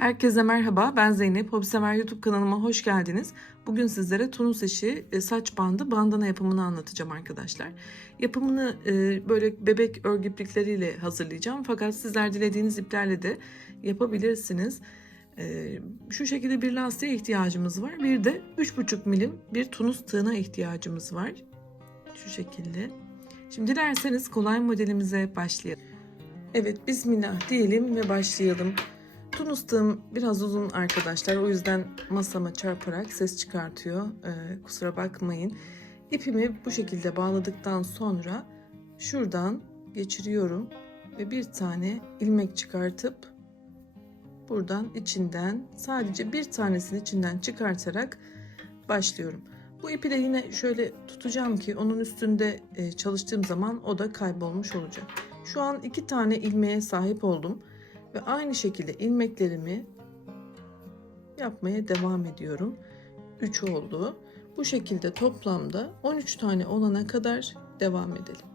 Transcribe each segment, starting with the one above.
Herkese merhaba, ben Zeynep. Hobisever YouTube kanalıma hoş geldiniz. Bugün sizlere tunus eşi e, saç bandı bandana yapımını anlatacağım arkadaşlar. Yapımını e, böyle bebek örgü iplikleriyle hazırlayacağım. Fakat sizler dilediğiniz iplerle de yapabilirsiniz. E, Şu şekilde bir lastiğe ihtiyacımız var. Bir de 3,5 milim bir tunus tığına ihtiyacımız var. Şu şekilde. Şimdi dilerseniz kolay modelimize başlayalım. Evet, bismillah diyelim ve başlayalım. Tunus tığım biraz uzun arkadaşlar. O yüzden masama çarparak ses çıkartıyor. Ee, kusura bakmayın. İpimi bu şekilde bağladıktan sonra şuradan geçiriyorum ve bir tane ilmek çıkartıp buradan içinden sadece bir tanesini içinden çıkartarak başlıyorum. Bu ipi de yine şöyle tutacağım ki onun üstünde e, çalıştığım zaman o da kaybolmuş olacak. Şu an iki tane ilmeğe sahip oldum ve aynı şekilde ilmeklerimi yapmaya devam ediyorum. 3 oldu. Bu şekilde toplamda 13 tane olana kadar devam edelim.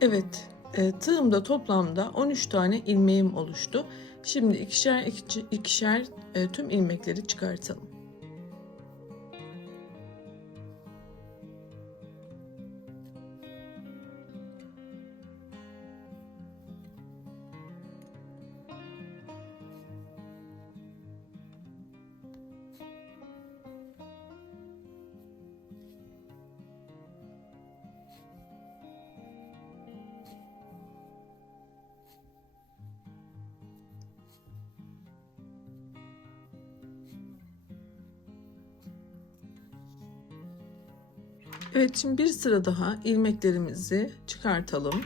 Evet, e, tığımda toplamda 13 tane ilmeğim oluştu. Şimdi ikişer iki- ikişer e, tüm ilmekleri çıkartalım. Evet, şimdi bir sıra daha ilmeklerimizi çıkartalım.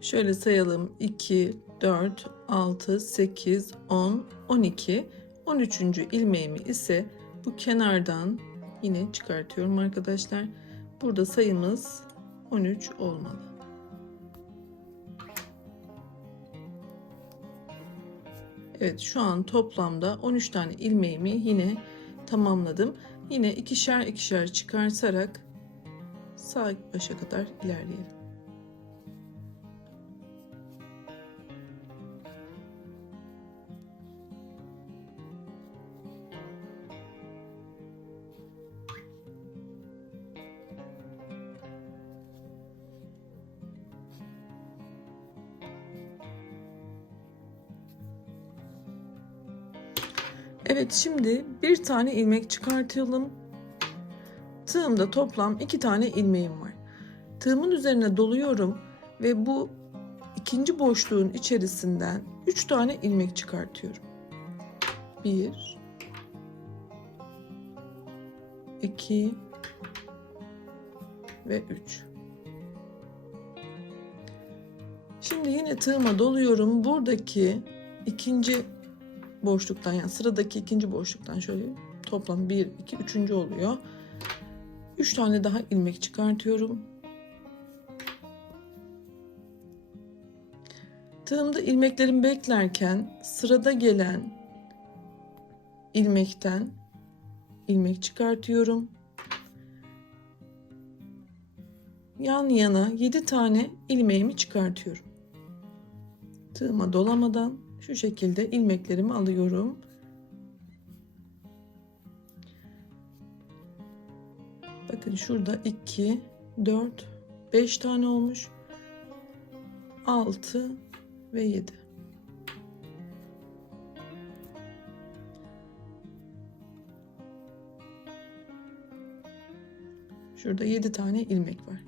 Şöyle sayalım. 2, 4, 6, 8, 10, 12. 13. ilmeğimi ise bu kenardan yine çıkartıyorum arkadaşlar. Burada sayımız 13 olmalı. Evet şu an toplamda 13 tane ilmeğimi yine tamamladım. Yine ikişer ikişer çıkartarak sağ başa kadar ilerleyelim. Evet şimdi bir tane ilmek çıkartalım. Tığımda toplam iki tane ilmeğim var. Tığımın üzerine doluyorum ve bu ikinci boşluğun içerisinden üç tane ilmek çıkartıyorum. Bir, iki ve üç. Şimdi yine tığıma doluyorum. Buradaki ikinci boşluktan yani sıradaki ikinci boşluktan şöyle toplam 1 2 3. oluyor. 3 tane daha ilmek çıkartıyorum. Tığımda ilmeklerimi beklerken sırada gelen ilmekten ilmek çıkartıyorum. Yan yana 7 tane ilmeğimi çıkartıyorum. Tığıma dolamadan şu şekilde ilmeklerimi alıyorum. Bakın şurada 2, 4, 5 tane olmuş. 6 ve 7. Şurada 7 tane ilmek var.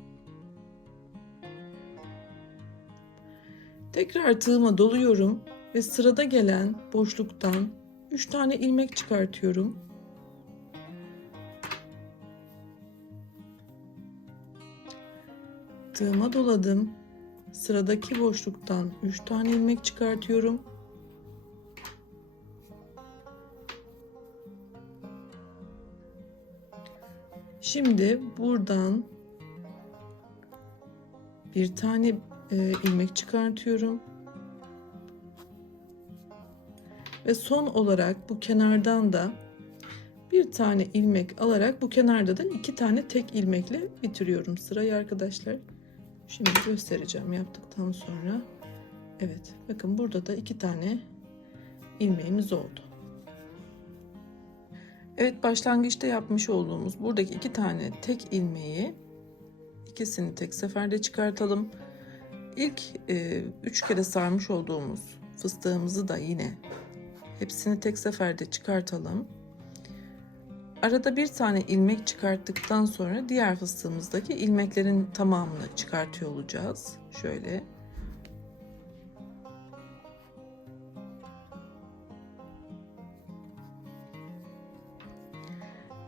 Tekrar tığıma doluyorum ve sırada gelen boşluktan 3 tane ilmek çıkartıyorum. Tığıma doladım. Sıradaki boşluktan 3 tane ilmek çıkartıyorum. Şimdi buradan bir tane e, ilmek çıkartıyorum. Ve son olarak bu kenardan da bir tane ilmek alarak bu kenarda da iki tane tek ilmekle bitiriyorum sırayı arkadaşlar. Şimdi göstereceğim yaptıktan sonra. Evet bakın burada da iki tane ilmeğimiz oldu. Evet başlangıçta yapmış olduğumuz buradaki iki tane tek ilmeği ikisini tek seferde çıkartalım. İlk e, üç kere sarmış olduğumuz fıstığımızı da yine hepsini tek seferde çıkartalım. Arada bir tane ilmek çıkarttıktan sonra diğer fıstığımızdaki ilmeklerin tamamını çıkartıyor olacağız. Şöyle.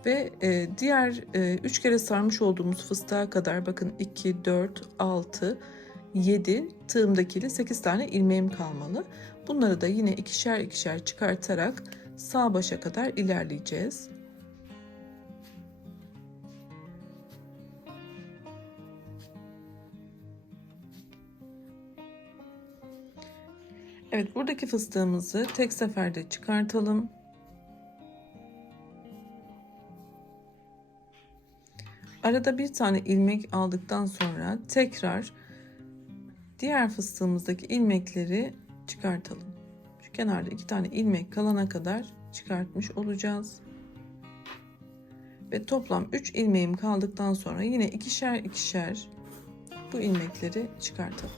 Ve e, diğer e, üç kere sarmış olduğumuz fıstığa kadar bakın 2, 4, 6, 7 tığımdakiyle 8 tane ilmeğim kalmalı. Bunları da yine ikişer ikişer çıkartarak sağ başa kadar ilerleyeceğiz. Evet buradaki fıstığımızı tek seferde çıkartalım. Arada bir tane ilmek aldıktan sonra tekrar diğer fıstığımızdaki ilmekleri çıkartalım. Şu kenarda iki tane ilmek kalana kadar çıkartmış olacağız. Ve toplam 3 ilmeğim kaldıktan sonra yine ikişer ikişer bu ilmekleri çıkartalım.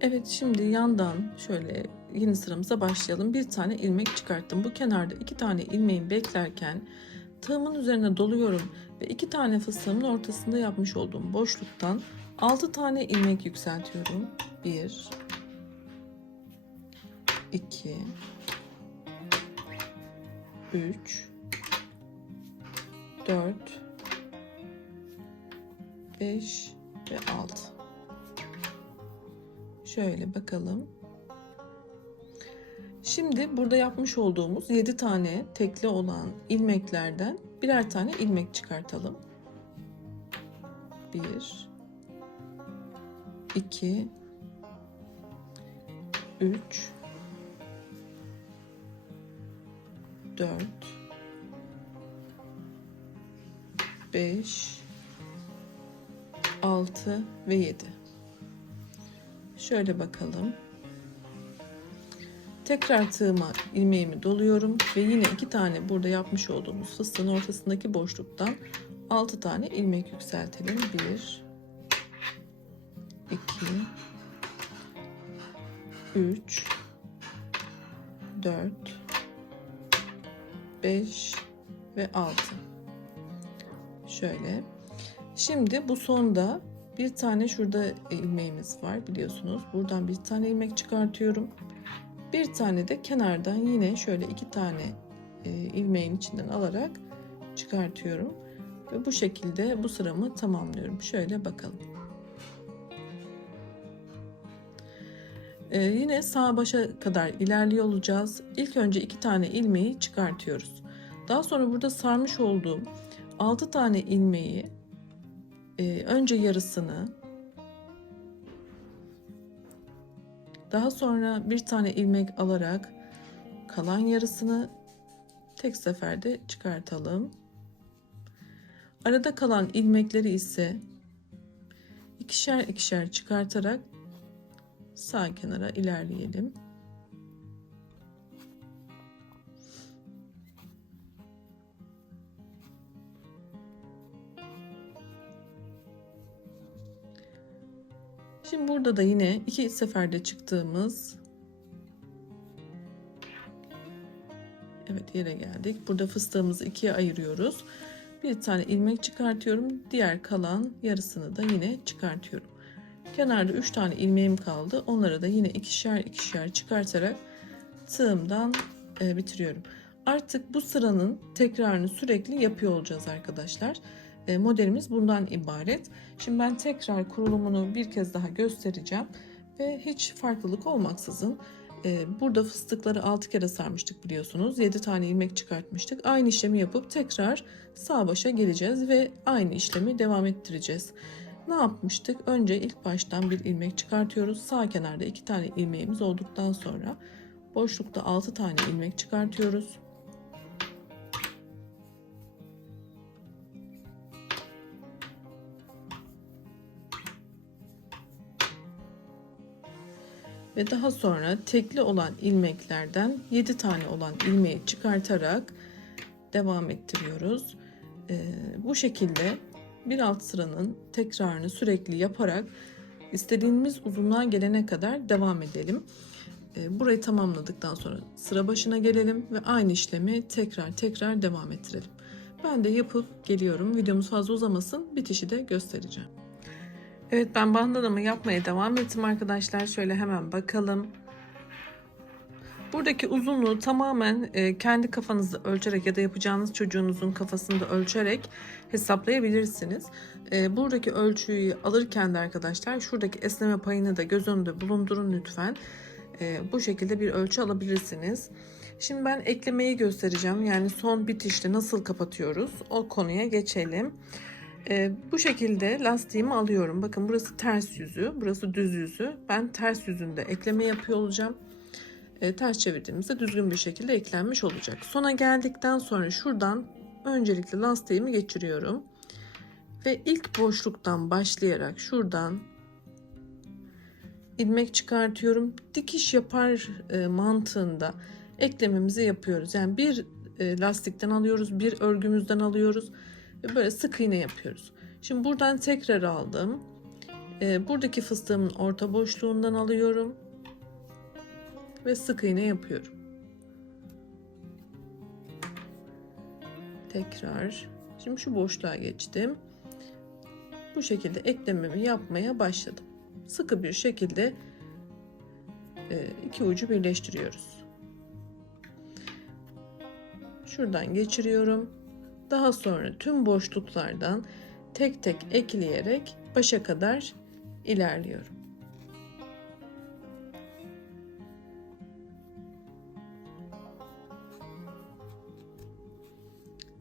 Evet şimdi yandan şöyle yeni sıramıza başlayalım. Bir tane ilmek çıkarttım. Bu kenarda iki tane ilmeği beklerken tığımın üzerine doluyorum ve iki tane fıstığımın ortasında yapmış olduğum boşluktan 6 tane ilmek yükseltiyorum. 1 2 3 4 5 ve 6 Şöyle bakalım. Şimdi burada yapmış olduğumuz 7 tane tekli olan ilmeklerden birer tane ilmek çıkartalım. 1 2 3 4 5 6 ve 7 Şöyle bakalım. Tekrar tığıma ilmeğimi doluyorum ve yine iki tane burada yapmış olduğumuz fıstığın ortasındaki boşluktan 6 tane ilmek yükseltelim. 1 2 3 4 5 ve 6 şöyle şimdi bu sonda bir tane şurada ilmeğimiz var biliyorsunuz. Buradan bir tane ilmek çıkartıyorum. Bir tane de kenardan yine şöyle iki tane e, ilmeğin içinden alarak çıkartıyorum. Ve bu şekilde bu sıramı tamamlıyorum. Şöyle bakalım. Ee, yine sağ başa kadar ilerliyor olacağız. İlk önce iki tane ilmeği çıkartıyoruz. Daha sonra burada sarmış olduğum 6 tane ilmeği e, önce yarısını daha sonra bir tane ilmek alarak kalan yarısını tek seferde çıkartalım. Arada kalan ilmekleri ise ikişer ikişer çıkartarak sağ kenara ilerleyelim. Burada da yine iki seferde çıktığımız Evet yere geldik. Burada fıstığımızı ikiye ayırıyoruz. Bir tane ilmek çıkartıyorum. Diğer kalan yarısını da yine çıkartıyorum. Kenarda 3 tane ilmeğim kaldı. Onları da yine ikişer ikişer çıkartarak tığımdan e, bitiriyorum. Artık bu sıranın tekrarını sürekli yapıyor olacağız arkadaşlar. E, modelimiz bundan ibaret. Şimdi ben tekrar kurulumunu bir kez daha göstereceğim ve hiç farklılık olmaksızın e, burada fıstıkları 6 kere sarmıştık biliyorsunuz. 7 tane ilmek çıkartmıştık. Aynı işlemi yapıp tekrar sağ başa geleceğiz ve aynı işlemi devam ettireceğiz. Ne yapmıştık? Önce ilk baştan bir ilmek çıkartıyoruz. Sağ kenarda 2 tane ilmeğimiz olduktan sonra boşlukta 6 tane ilmek çıkartıyoruz. Ve daha sonra tekli olan ilmeklerden 7 tane olan ilmeği çıkartarak devam ettiriyoruz. Ee, bu şekilde bir alt sıranın tekrarını sürekli yaparak istediğimiz uzunluğa gelene kadar devam edelim. Ee, burayı tamamladıktan sonra sıra başına gelelim ve aynı işlemi tekrar tekrar devam ettirelim. Ben de yapıp geliyorum. Videomuz fazla uzamasın. Bitişi de göstereceğim. Evet ben bandanamı yapmaya devam ettim arkadaşlar. Şöyle hemen bakalım. Buradaki uzunluğu tamamen e, kendi kafanızda ölçerek ya da yapacağınız çocuğunuzun kafasında ölçerek hesaplayabilirsiniz. E, buradaki ölçüyü alırken de arkadaşlar şuradaki esneme payını da göz önünde bulundurun lütfen. E, bu şekilde bir ölçü alabilirsiniz. Şimdi ben eklemeyi göstereceğim. Yani son bitişte nasıl kapatıyoruz o konuya geçelim. Ee, bu şekilde lastiğimi alıyorum. Bakın burası ters yüzü, burası düz yüzü. Ben ters yüzünde ekleme yapıyor olacağım. Ee, ters çevirdiğimizde düzgün bir şekilde eklenmiş olacak. Sona geldikten sonra şuradan öncelikle lastiğimi geçiriyorum. Ve ilk boşluktan başlayarak şuradan ilmek çıkartıyorum. Dikiş yapar e, mantığında eklememizi yapıyoruz. Yani bir e, lastikten alıyoruz, bir örgümüzden alıyoruz ve böyle sık iğne yapıyoruz. Şimdi buradan tekrar aldım. Ee, buradaki fıstığımın orta boşluğundan alıyorum ve sık iğne yapıyorum. Tekrar. Şimdi şu boşluğa geçtim. Bu şekilde eklememi yapmaya başladım. Sıkı bir şekilde e, iki ucu birleştiriyoruz. Şuradan geçiriyorum daha sonra tüm boşluklardan tek tek ekleyerek başa kadar ilerliyorum.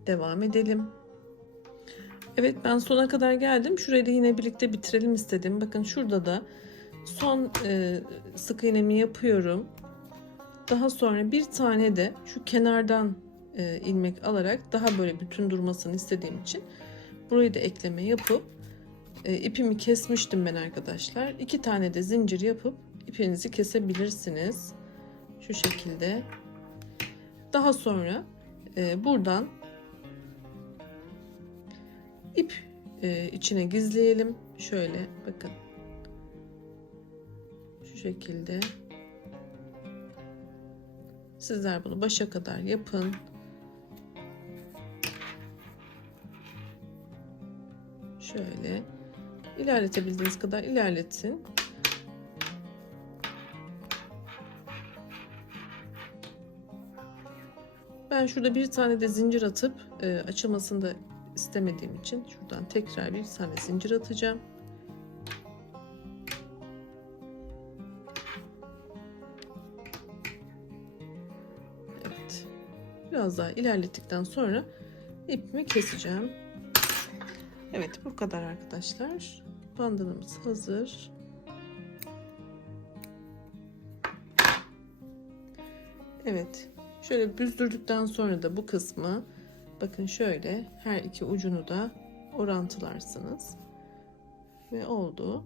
Devam edelim. Evet ben sona kadar geldim. Şurayı da yine birlikte bitirelim istedim. Bakın şurada da son e, sık iğnemi yapıyorum. Daha sonra bir tane de şu kenardan e, ilmek alarak daha böyle bütün durmasını istediğim için burayı da ekleme yapıp e, ipimi kesmiştim ben arkadaşlar. İki tane de zincir yapıp ipinizi kesebilirsiniz. Şu şekilde. Daha sonra e, buradan ip e, içine gizleyelim. Şöyle bakın. Şu şekilde. Sizler bunu başa kadar yapın. Şöyle ilerletebildiğiniz kadar ilerletin. Ben şurada bir tane de zincir atıp e, açılmasını da istemediğim için şuradan tekrar bir tane zincir atacağım. Evet. Biraz daha ilerlettikten sonra ipimi keseceğim. Evet bu kadar arkadaşlar. Bandanamız hazır. Evet. Şöyle büzdürdükten sonra da bu kısmı bakın şöyle her iki ucunu da orantılarsınız. Ve oldu.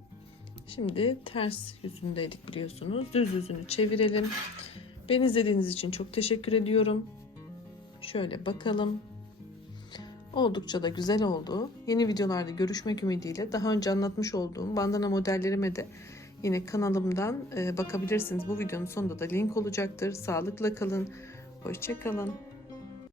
Şimdi ters yüzündeydik biliyorsunuz. Düz yüzünü çevirelim. Beni izlediğiniz için çok teşekkür ediyorum. Şöyle bakalım. Oldukça da güzel oldu. Yeni videolarda görüşmek ümidiyle daha önce anlatmış olduğum bandana modellerime de yine kanalımdan e, bakabilirsiniz. Bu videonun sonunda da link olacaktır. Sağlıkla kalın. Hoşçakalın.